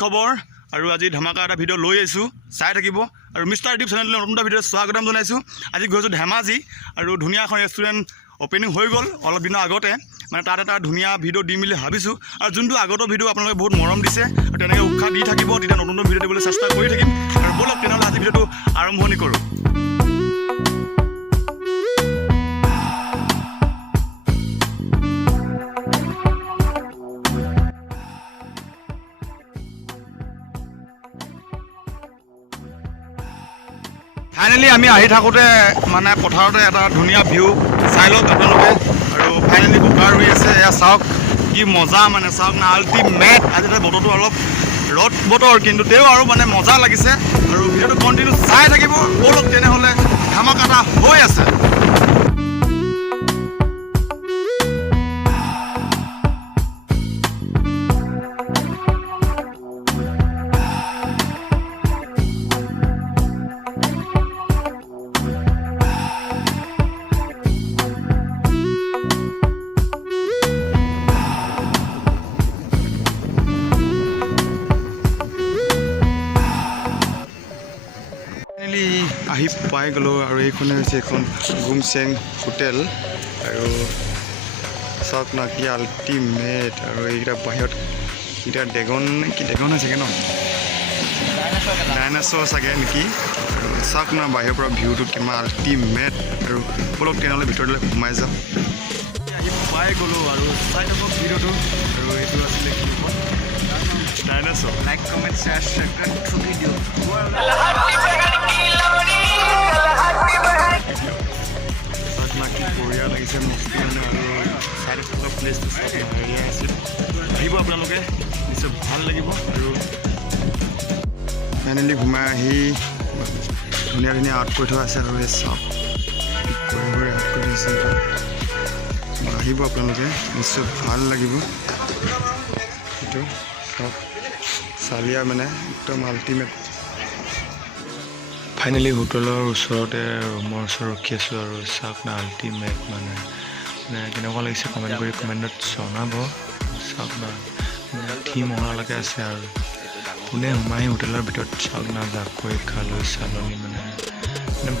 খবৰ আৰু আজি ধামাকা এটা ভিডিঅ' লৈ আহিছোঁ চাই থাকিব আৰু মিষ্টাৰ ৰিডিপ চেনেল নতুন এটা ভিডিঅ'ত স্বাগতম জনাইছোঁ। আজি গৈছোঁ ধেমাজি আৰু ধুনীয়া এখন ৰেষ্টুৰেণ্ট অপেনিং হৈ গ'ল অলপ দিনৰ আগতে, মানে তাত এটা ধুনীয়া ভিডিঅ' দিম বুলি ভাবিছোঁ। আৰু যোনটো আগতো ভিডিঅ' আপোনালোকে বহুত মৰম দিছে আৰু তেনেকৈ উৎসাহ দি থাকিব, তেতিয়া নতুন ভিডিঅ' দিবলৈ চেষ্টা কৰি থাকিম। আৰু ব'লক তেনেহ'লে আজি ভিডিঅ'টো আৰম্ভণি কৰোঁ। ফাইনেলি আমি আহি থাকোঁতে মানে পথাৰতে এটা ধুনীয়া ভিউ চাই লওক আপোনালোকে। আৰু ফাইনেলি বোকাৰ হৈ আছে, এয়া চাওক কি মজা, মানে চাওক না আল্টিমেট। আজি তাতে বতৰটো অলপ ৰ'দ বতৰ, কিন্তু তেও আৰু মানে মজা লাগিছে। আৰু ভিডিঅ'টো কণ্টিনিউ চাই থাকিব, ব'লক তেনেহ'লে ধামাকা এটা হৈ আছে। আহি পাই গ'লোঁ আৰু এইখনে হৈছে এখন চেং হোটেল। আৰু চাওক না কি আল্টিমেট। আৰু এইকেইটা বাহিৰত এতিয়া ড্ৰেগন আছে চাগে ন, ডাইনাছৰ চাগে নেকি। আৰু চাওক না বাহিৰৰ পৰা ভিউটো কিমান আল্টিমেট। আৰু ব'লক তেনেহ'লে ভিতৰলৈ সোমাই যাওঁ। আহি পাই গ'লোঁ আৰু চাই থাকক ভিডিঅ'টো। আৰু এইটো আছিলে কি dinosaur. Like comment share video'. কি বঢ়িয়া লাগিছে মস্তি মানে। আৰু চাইড থকা প্লেচটো চাই হেৰিয়া আছিল, আহিব আপোনালোকে, নিশ্চয় ভাল লাগিব। আৰু ফাইনেলি ঘুমাই আহি ধুনীয়া ধুনীয়া আৰ্ট কৰি থোৱা আছে। আৰু এই চাওক ঘূৰি আৰ্ট কৰি আছে, আহিব আপোনালোকে, নিশ্চয় ভাল লাগিব। এইটো চাওক চালিয়া মানে একদম আল্টিমেট। ফাইনেলি হোটেলৰ ওচৰতে ৰুমৰ ওচৰত ৰখি আছোঁ। আৰু চাওক না আল্টিমেট মানে কেনেকুৱা লাগিছে কমেণ্টত জনাব। চাওক না থিম অহালৈকে আছে। আৰু কোনে সোমাই হোটেলৰ ভিতৰত চাওক না জাকৈ খালৈ চালনী মানে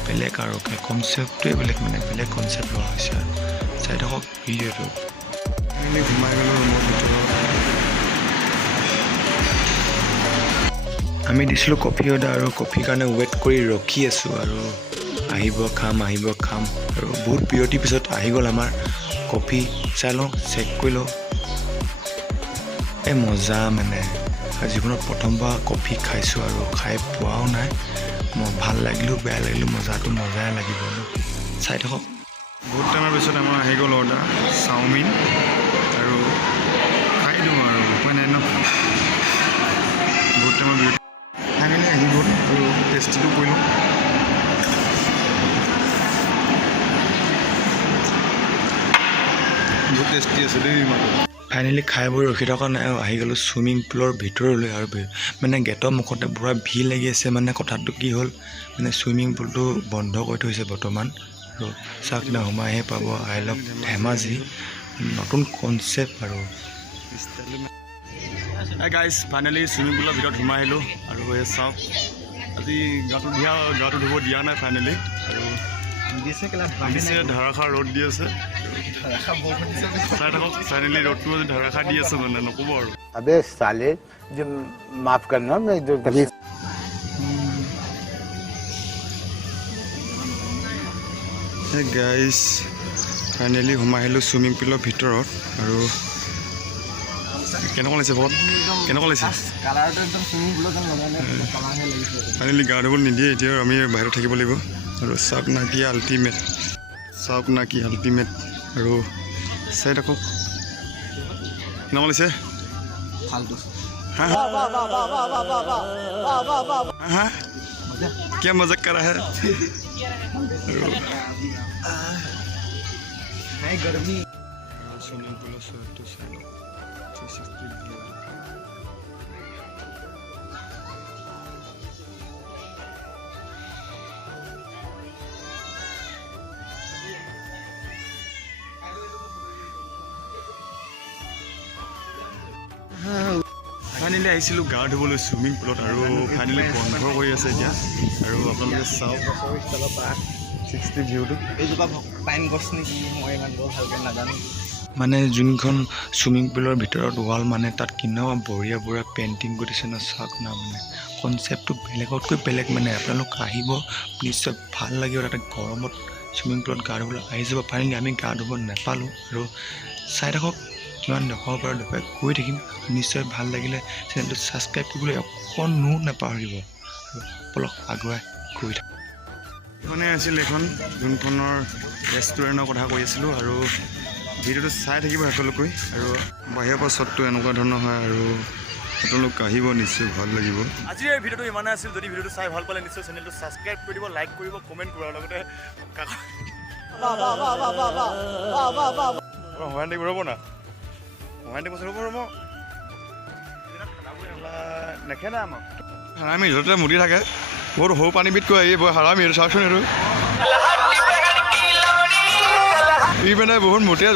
বেলেগ আৰু কনচেপ্টটোৱে বেলেগ, মানে বেলেগ কনচেপ্ট লোৱা হৈছে। আৰু চাই থাকক ভিডিঅ'টো। ফাইনেলি সোমাই গ'লোঁ ৰুমৰ ভিতৰত। আমি দিছিলোঁ কফি অৰ্ডাৰ আৰু কফিৰ কাৰণে ৱেইট কৰি ৰখি আছোঁ। আৰু আহিব খাম আৰু বহুত বিৰতিৰ পিছত আহি গ'ল আমাৰ কফি। চাই লওঁ, চেক কৰি লওঁ, এই মজা মানে জীৱনত প্ৰথমবাৰ কফি খাইছোঁ আৰু খাই পোৱাও নাই। মই ভাল লাগিলোঁ বেয়া লাগিলোঁ, মজাটো মজাই লাগিব ন। চাই থাকক। বহুত টাইমৰ পিছত আমাৰ আহি গ'ল অৰ্ডাৰ চাওমিন। আৰু খাই দিওঁ আৰু উপায় নাই ন, বহুত টাইমৰ বিৰতি ফাইনেলি আহি গ'ল। আৰু টেষ্টিটো কৰি লওঁ। বহুত টেষ্টি আছে দেই। ফাইনেলি খাই বৈ ৰখি থকা নাই, আহি গ'লোঁ চুইমিং পুলৰ ভিতৰলৈ। আৰু মানে গেটৰ মুখতে পুৰা ভিৰ লাগি আছে। মানে কথাটো কি হ'ল, মানে চুইমিং পুলটো বন্ধ কৰি থৈছে বৰ্তমান। আৰু চাওক না সোমাইহে পাব আই লাভ ধেমাজি, নতুন কনচেপ্ট। আৰু গাইজ ফাইনেলি চুইমিং পুলৰ ভিতৰত সোমাই আহিলোঁ। আৰু এই চাওক আজি গাটো ধুব দিয়া নাই ফাইনেলি। আৰু ধাৰাসাৰ ৰ'দ দি আছে, চাই থাকক। ফাইনেলি ৰ'দটো আজি ধাৰাসাৰ দি আছে, মানে নক'ব আৰু। अबे साले जो माफ करना मैं जो कभी গাইজ ফাইনেলি সোমাই আহিলোঁ চুইমিং পুলৰ ভিতৰত। আৰু কেনেকুৱা লাগিছে বহুত, কেনেকুৱা লাগিছে? ফাইনেলি গা ধুব নিদিয়ে এতিয়া, আমি বাহিৰত থাকিব লাগিব। আৰু চাওক না কি আল্টিমেট, আৰু চাই থাকক কেনেকুৱা লাগিছে। क्या मजाक कर रहा है। गर्मी ফাইনেলি আহিছিলোঁ গা ধুবলৈ ছুইমিং পুলত আৰু ফাইনেলি বন্ধ কৰি আছে এতিয়া আৰু আপোনালোকে চাওক 60 ভিউটো এইজোপা পাইন গছ নেকি মই ইমান ভালকৈ নাজানো মানে যোনখন ছুইমিং পুলৰ ভিতৰত ৱাল মানে তাত কিনেও বঢ়িয়া বঢ়িয়া পেইণ্টিং কৰিছে না চাওক না মানে কনচেপ্টটো বেলেগতকৈ বেলেগ মানে আপোনালোক আহিব নিশ্চয় ভাল লাগিব তাতে গৰমত ছুইমিং পুলত গা ধুবলৈ আহি যাব ফাইনেলি আমি গা ধুব নাপালোঁ আৰু চাই থাকক কিমান দেখাব পাৰোঁ দেখুৱাই গৈ থাকিম নিশ্চয় ভাল লাগিলে চেনেলটো ছাবস্ক্ৰাইব কৰিবলৈ অকণো নাপাহৰিব আৰু অলপ আগুৱাই গৈ থাকক মানে আছিল এখন যোনখনৰ ৰেষ্টুৰেণ্টৰ কথা কৈ আছিলোঁ আৰু ভিডিঅ'টো চাই থাকিব সকলোকৈ আৰু বাহিৰৰ পৰা শ্বটটো এনেকুৱা ধৰণৰ হয় আৰু আপোনালোক আহিব নিশ্চয় ভাল লাগিব আজিৰ এই ভিডিঅ'টো ইমানে আছিল যদি ভিডিঅ'টো চাই ভাল পালে নিশ্চয় চেনেলটো ছাবস্ক্ৰাইব কৰি দিব লাইক কৰিব কমেণ্ট কৰিব লগতে হয়ন দিব ৰ'ব না হয়ন দিব ৰ'ব ৰ'ব নেখেদা আমাক হাৰামি য'তে মুদি থাকে বহুত সৰু পানীবিধকৈ আহি হাৰামি চাওকচোন এইটো ই মানে বহুত মতিয়া